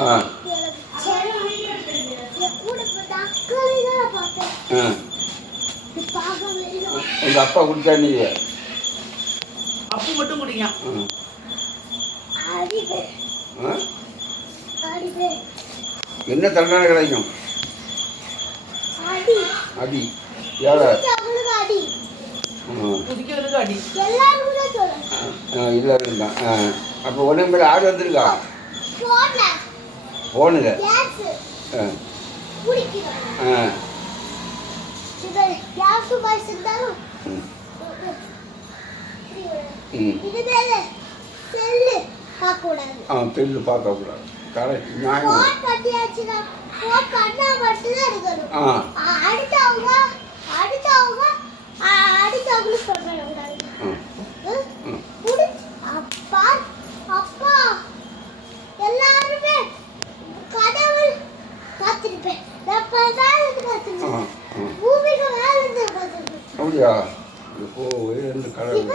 ஆ உங்கள் அப்பா குடிச்சா நீ அப்பு மட்டும் குடிங்க. என்ன தண்டனை கிடைக்கும்? அடி ஏழை குடிக்கிறதுக்கு அடி இல்லை இருந்தான். அப்போ ஒன்று மேலே ஆடு வந்துருக்கா போனுங்க. பெல்லு பார்க்கக்கூடாது. கரெக்ட் நியாயம். அப்படியா? இப்போ இருந்து கடவுள்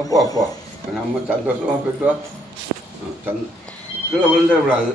அப்போ அப்போ நம்ம சந்தோஷமாக போயிட்டு வா. கீழே விழுந்துடக்கூடாது.